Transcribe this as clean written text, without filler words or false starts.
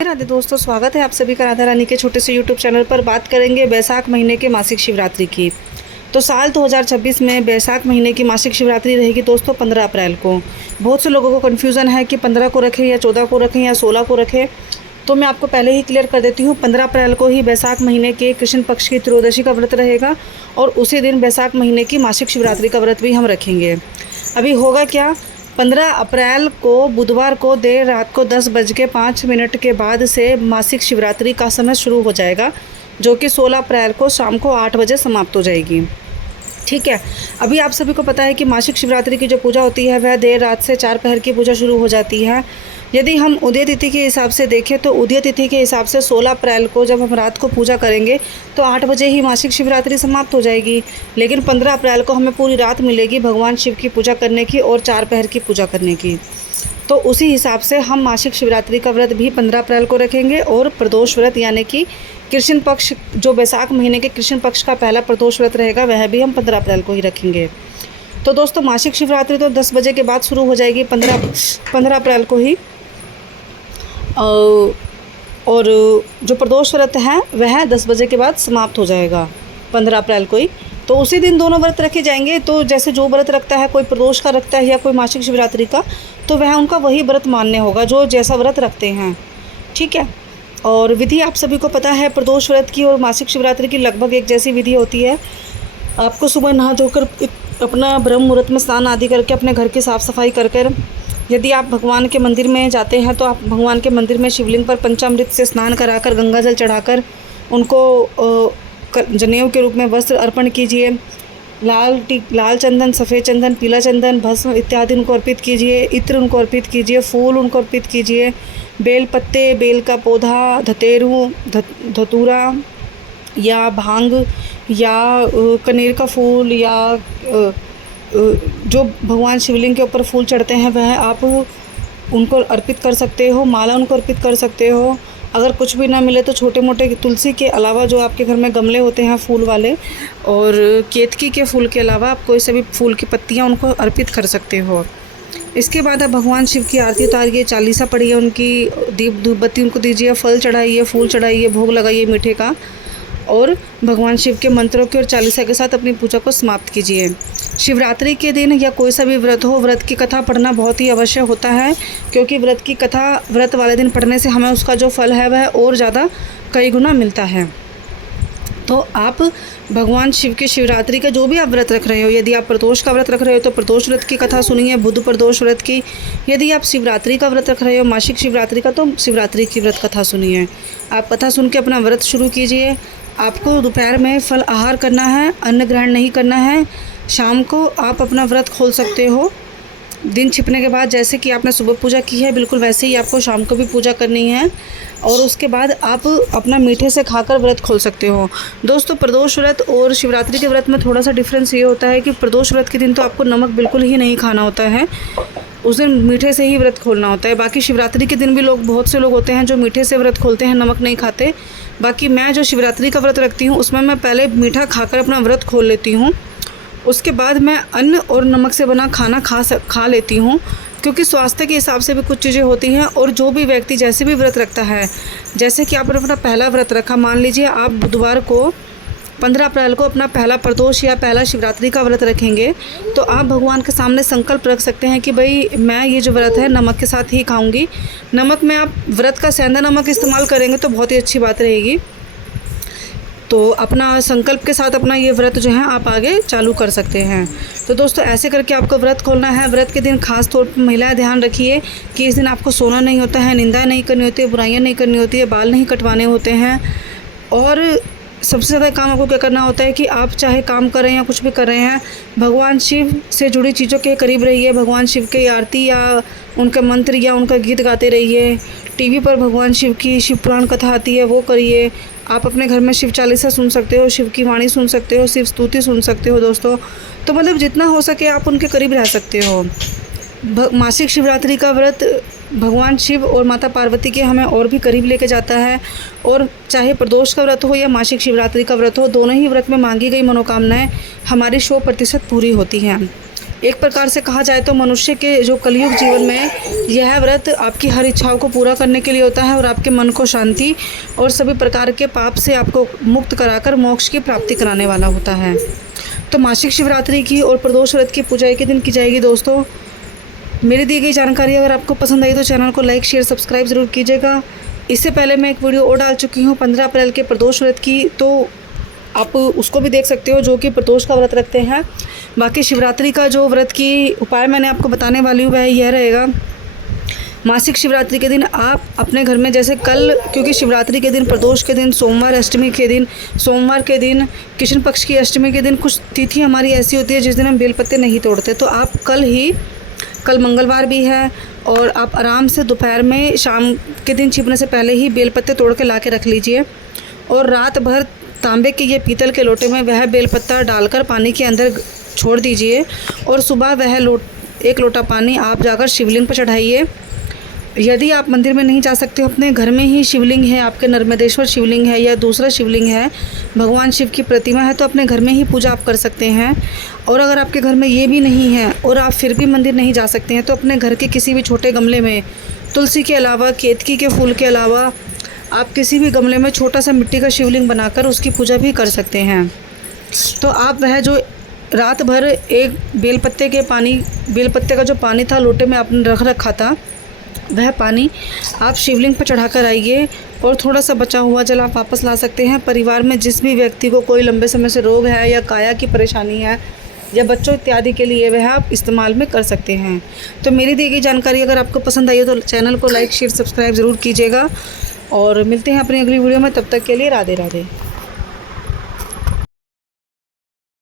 राधे दोस्तों, स्वागत है आप सभी का राधा रानी के छोटे से यूट्यूब चैनल पर। बात करेंगे बैसाख महीने के मासिक शिवरात्रि की। तो साल 2026 में बैसाख महीने की मासिक शिवरात्रि रहेगी दोस्तों 15 अप्रैल को। बहुत से लोगों को कन्फ्यूज़न है कि 15 को रखें या 14 को रखें या 16 को रखें, तो मैं आपको पहले ही क्लियर कर देती हूँ। 15 अप्रैल को ही बैसाख महीने के कृष्ण पक्ष की त्रयोदशी का व्रत रहेगा और उसी दिन बैसाख महीने की मासिक शिवरात्रि का व्रत भी हम रखेंगे। अभी होगा क्या, 15 अप्रैल को बुधवार को देर रात को 10:05 के बाद से मासिक शिवरात्रि का समय शुरू हो जाएगा, जो कि 16 अप्रैल को शाम को 8 बजे समाप्त हो जाएगी। ठीक है। अभी आप सभी को पता है कि मासिक शिवरात्रि की जो पूजा होती है वह देर रात से 4 पहर की पूजा शुरू हो जाती है। यदि हम उदय तिथि के हिसाब से देखें तो उदय तिथि के हिसाब से 16 अप्रैल को जब हम रात को पूजा करेंगे तो 8 बजे ही मासिक शिवरात्रि समाप्त हो जाएगी। लेकिन 15 अप्रैल को हमें पूरी रात मिलेगी भगवान शिव की पूजा करने की और 4 पहर की पूजा करने की। तो उसी हिसाब से हम मासिक शिवरात्रि का व्रत भी 15 अप्रैल को रखेंगे और प्रदोष व्रत यानी कि कृष्ण पक्ष, जो बैसाख महीने के कृष्ण पक्ष का पहला प्रदोष व्रत रहेगा, वह भी हम 15 अप्रैल को ही रखेंगे। तो दोस्तों मासिक शिवरात्रि तो 10 बजे के बाद शुरू हो जाएगी 15 अप्रैल को ही, और जो प्रदोष व्रत है वह 10 बजे के बाद समाप्त हो जाएगा 15 अप्रैल को ही। तो उसी दिन दोनों व्रत रखे जाएंगे। तो जैसे जो व्रत रखता है, कोई प्रदोष का रखता है या कोई मासिक शिवरात्रि का, तो वह उनका वही व्रत मान्य होगा जो जैसा व्रत रखते हैं। ठीक है। और विधि आप सभी को पता है, प्रदोष व्रत की और मासिक शिवरात्रि की लगभग एक जैसी विधि होती है। आपको सुबह नहा धोकर अपना ब्रह्म मुहूर्त में स्नान आदि करके अपने घर की साफ़ सफाई कर कर, यदि आप भगवान के मंदिर में जाते हैं तो आप भगवान के मंदिर में शिवलिंग पर पंचामृत से स्नान कराकर, गंगा जल चढ़ाकर उनको जनेऊ के रूप में वस्त्र अर्पण कीजिए। लाल चंदन, सफ़ेद चंदन, पीला चंदन, भस्म इत्यादि उनको अर्पित कीजिए। इत्र उनको अर्पित कीजिए, फूल उनको अर्पित कीजिए, बेल पत्ते, बेल का पौधा, धतेरू, धतूरा या भांग या कनेर का फूल या जो भगवान शिवलिंग के ऊपर फूल चढ़ते हैं वह आप उनको अर्पित कर सकते हो। माला उनको अर्पित कर सकते हो। अगर कुछ भी ना मिले तो छोटे मोटे तुलसी के अलावा जो आपके घर में गमले होते हैं फूल वाले, और केतकी के फूल के अलावा आप कोई से भी फूल की पत्तियां उनको अर्पित कर सकते हो। इसके बाद आप भगवान शिव की आरती उतारिए, चालीसा पढ़िए, उनकी दीप धूप बत्ती उनको दीजिए, फल चढ़ाइए, फूल चढ़ाइए, भोग लगाइए मीठे का, और भगवान शिव के मंत्रों के और चालीसा के साथ अपनी पूजा को समाप्त कीजिए। शिवरात्रि के दिन या कोई सा भी व्रत हो, व्रत की कथा पढ़ना बहुत ही अवश्य होता है, क्योंकि व्रत की कथा व्रत वाले दिन पढ़ने से हमें उसका जो फल है वह और ज़्यादा कई गुना मिलता है। तो आप भगवान शिव की शिवरात्रि का जो भी आप व्रत रख रहे हो, यदि आप प्रदोष का व्रत रख रहे हो तो प्रदोष व्रत की कथा सुनिए, बुध प्रदोष व्रत की। यदि आप शिवरात्रि का व्रत रख रहे हो, मासिक शिवरात्रि का, तो शिवरात्रि की व्रत कथा सुनिए। आप कथा सुन के अपना व्रत शुरू कीजिए। आपको दोपहर में फल आहार करना है, अन्न ग्रहण नहीं करना है। शाम को आप अपना व्रत खोल सकते हो। दिन छिपने के बाद जैसे कि आपने सुबह पूजा की है, बिल्कुल वैसे ही आपको शाम को भी पूजा करनी है, और उसके बाद आप अपना मीठे से खाकर व्रत खोल सकते हो। दोस्तों प्रदोष व्रत और शिवरात्रि के व्रत में थोड़ा सा डिफरेंस ये होता है कि प्रदोष व्रत के दिन तो आपको नमक बिल्कुल ही नहीं खाना होता है, उस दिन मीठे से ही व्रत खोलना होता है। बाकी शिवरात्रि के दिन भी बहुत से लोग होते हैं जो मीठे से व्रत खोलते हैं, नमक नहीं खाते। बाकी मैं जो शिवरात्रि का व्रत रखती हूँ उसमें मैं पहले मीठा खाकर अपना व्रत खोल लेती हूँ, उसके बाद मैं अन्न और नमक से बना खाना खा लेती हूँ, क्योंकि स्वास्थ्य के हिसाब से भी कुछ चीज़ें होती हैं। और जो भी व्यक्ति जैसे भी व्रत रखता है, जैसे कि आपने अपना पहला व्रत रखा, मान लीजिए आप बुधवार को 15 अप्रैल को अपना पहला प्रदोष या पहला शिवरात्रि का व्रत रखेंगे, तो आप भगवान के सामने संकल्प रख सकते हैं कि भाई मैं ये जो व्रत है नमक के साथ ही खाऊंगी। नमक में आप व्रत का सेंधा नमक इस्तेमाल करेंगे तो बहुत ही अच्छी बात रहेगी। तो अपना संकल्प के साथ अपना ये व्रत जो है आप आगे चालू कर सकते हैं। तो दोस्तों ऐसे करके आपको व्रत खोलना है। व्रत के दिन खास तौर पर महिलाएं ध्यान रखिए कि इस दिन आपको सोना नहीं होता है, निंदा नहीं करनी होती है, बुराइयां नहीं करनी होती है, बाल नहीं कटवाने होते हैं। और सबसे ज़्यादा काम आपको क्या करना होता है कि आप चाहे काम कर रहे हैं या कुछ भी कर रहे हैं, भगवान शिव से जुड़ी चीज़ों के करीब रहिए। भगवान शिव की आरती या उनका मंत्र या उनका गीत गाते रहिए। टीवी पर भगवान शिव की शिव पुराण कथा आती है, वो करिए। आप अपने घर में शिव चालीसा सुन सकते हो, शिव की वाणी सुन सकते हो, शिव स्तुति सुन सकते हो दोस्तों। तो मतलब जितना हो सके आप उनके करीब रह सकते हो। मासिक शिवरात्रि का व्रत भगवान शिव और माता पार्वती के हमें और भी करीब लेके जाता है। और चाहे प्रदोष का व्रत हो या मासिक शिवरात्रि का व्रत हो, दोनों ही व्रत में मांगी गई मनोकामनाएं हमारी 100% पूरी होती हैं। एक प्रकार से कहा जाए तो मनुष्य के जो कलयुग जीवन में यह व्रत आपकी हर इच्छाओं को पूरा करने के लिए होता है और आपके मन को शांति और सभी प्रकार के पाप से आपको मुक्त कराकर मोक्ष की प्राप्ति कराने वाला होता है। तो मासिक शिवरात्रि की और प्रदोष व्रत की पूजा के दिन की जाएगी दोस्तों। मेरी दी गई जानकारी अगर आपको पसंद आई तो चैनल को लाइक शेयर सब्सक्राइब ज़रूर कीजिएगा। इससे पहले मैं एक वीडियो और डाल चुकी हूँ 15 अप्रैल के प्रदोष व्रत की, तो आप उसको भी देख सकते हो जो कि प्रदोष का व्रत रखते हैं। बाकी शिवरात्रि का जो व्रत की उपाय मैंने आपको बताने वाली हूँ वह यह रहेगा। मासिक शिवरात्रि के दिन आप अपने घर में, जैसे कल क्योंकि शिवरात्रि के दिन प्रदोष के दिन सोमवार अष्टमी के दिन, सोमवार के दिन कृष्ण पक्ष की अष्टमी के दिन कुछ तिथि हमारी ऐसी होती है जिस दिन हम बेलपत्ते नहीं तोड़ते, तो आप कल मंगलवार भी है और आप आराम से दोपहर में शाम के दिन छिपने से पहले ही बेलपत्ते तोड़ के ला के रख लीजिए और रात भर तांबे के या पीतल के लोटे में वह बेलपत्ता डालकर पानी के अंदर छोड़ दीजिए और सुबह वह एक लोटा पानी आप जाकर शिवलिंग पर चढ़ाइए। यदि आप मंदिर में नहीं जा सकते हो, अपने घर में ही शिवलिंग है, आपके नर्मदेश्वर शिवलिंग है या दूसरा शिवलिंग है, भगवान शिव की प्रतिमा है, तो अपने घर में ही पूजा आप कर सकते हैं। और अगर आपके घर में ये भी नहीं है और आप फिर भी मंदिर नहीं जा सकते हैं तो अपने घर के किसी भी छोटे गमले में तुलसी के अलावा, केतकी के फूल के अलावा आप किसी भी गमले में छोटा सा मिट्टी का शिवलिंग बनाकर उसकी पूजा भी कर सकते हैं। तो आप वह जो रात भर एक बेलपत्ते का जो पानी था लोटे में आपने रख रखा था, वह पानी आप शिवलिंग पर चढ़ाकर आइए और थोड़ा सा बचा हुआ जल आप वापस ला सकते हैं। परिवार में जिस भी व्यक्ति को कोई लंबे समय से रोग है या काया की परेशानी है या बच्चों इत्यादि के लिए वह आप इस्तेमाल में कर सकते हैं। तो मेरी दी गई जानकारी अगर आपको पसंद आई हो तो चैनल को लाइक शेयर सब्सक्राइब ज़रूर कीजिएगा और मिलते हैं अपनी अगली वीडियो में। तब तक के लिए राधे राधे।